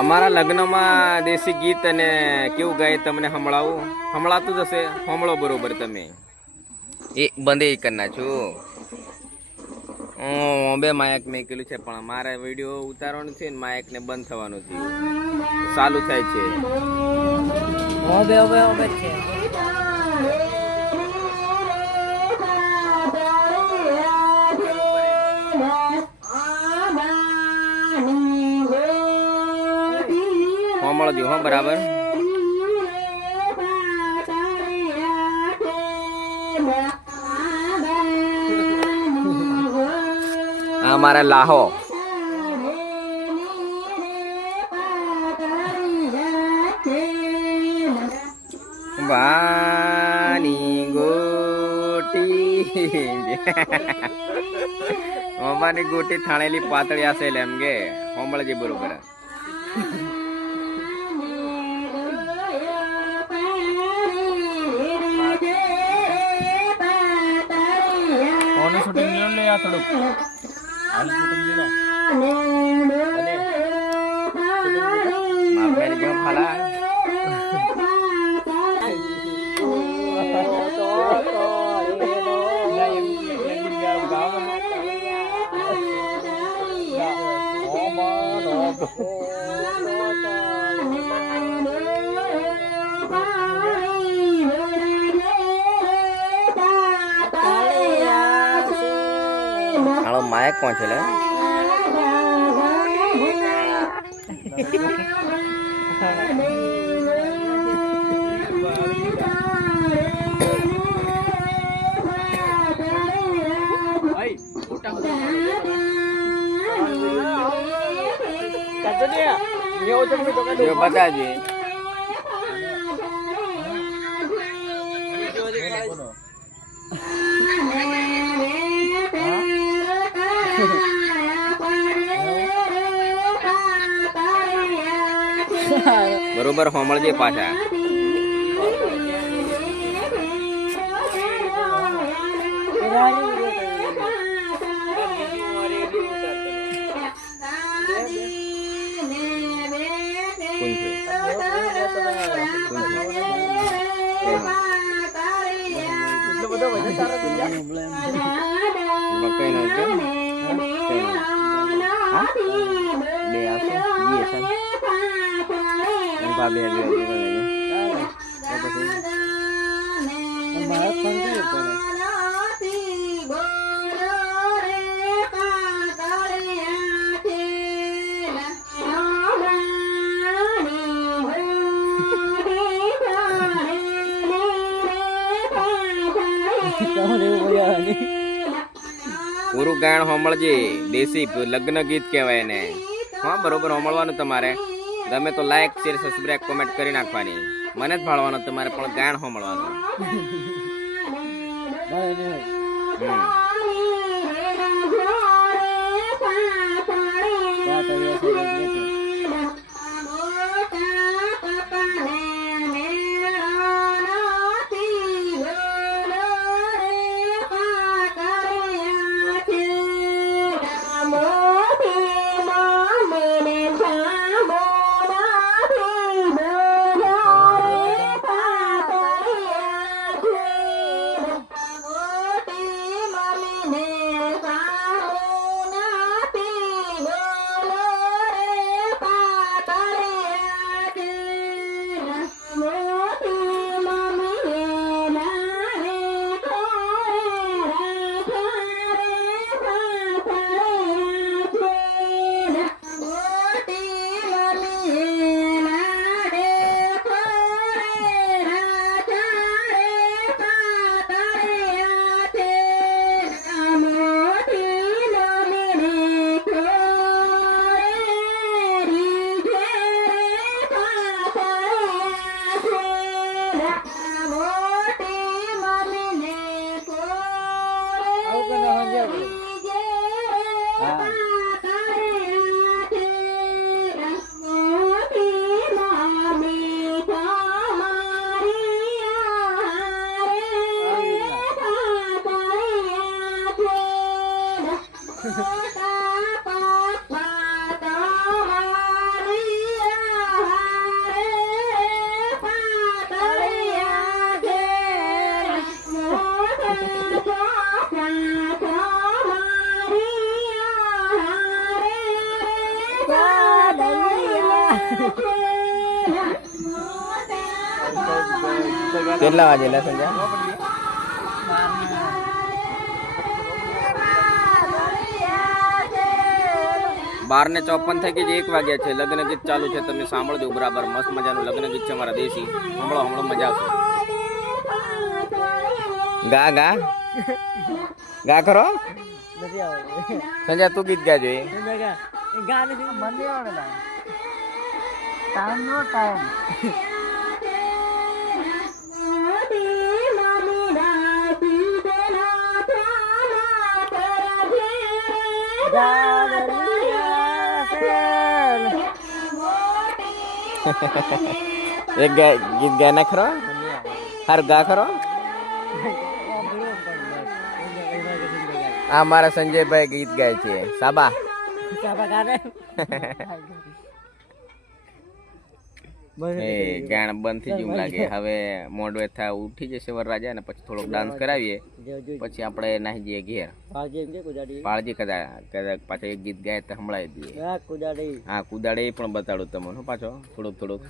અમારા લગ્નમાં દેશી ગીત અને કેવું ગાય તમને સંભળાતું જ હશે. સાંભળો બરોબર તમે. એ બંધ કરી નાખ્યું. બે માયક મેં કીધું છે પણ મારે વિડીયો ઉતારવાનું છે ને માયક ને બંધ થવાનું છે. ચાલુ થાય છે. સાંભળજો હો બરાબર. આ મારા લાહો વાની ગોટી ઓમાની ગોટી થાણેલી પાતળી આશે એમ કે સાંભળજે બરોબર. શૂટિંગ લે આ થોડુંક શૂટિંગ લો માપે જો ફાલા હાલો માયક કોણ છે લે બતાજે બરોબર સાંભળજે પાછા. પૂરું ગાયણ સાંભળજે. દેશી લગ્ન ગીત કહેવાય ને. હા બરોબર સાંભળવાનું તમારે. ગમે તો લાઈક શેર સબસ્ક્રાઇબ કોમેન્ટ કરી નાખવાની. મને જ ભાળવાનું તમારે પણ ગાયણ સાંભળવાનું. કેટલા વાગેલા સંજય? 12:54 થઈ ગઈ છે, 1 વાગ્યા છે. લગ્ન ગીત ચાલુ છે, તમે સાંભળજો બરાબર. મસ્ત મજાનું લગ્ન ગીત છે અમારા દેશી. હમણાં મજા આવશે. ગા ગા ગા કરો સંજય, તું ગીત ગાજો. એક ગીત ગાય ના ખરો, હર ગા ખરો. આ મારા સંજયભાઈ ગીત ગાય છે. સાબા એ ગાણ બંધ થઈ જેવું લાગે. હવે મોડવે થાય ઉઠી જશે વરરાજા ને પછી થોડોક ડાન્સ કરાવીએ, પછી આપણે નાહી જઈએ ઘેર. પાળજી કદાચ પાછો એક ગીત ગાય તો સંભળાવી દઈએ. હા, કુદાડે પણ બતાડું તમને પાછો થોડુંક.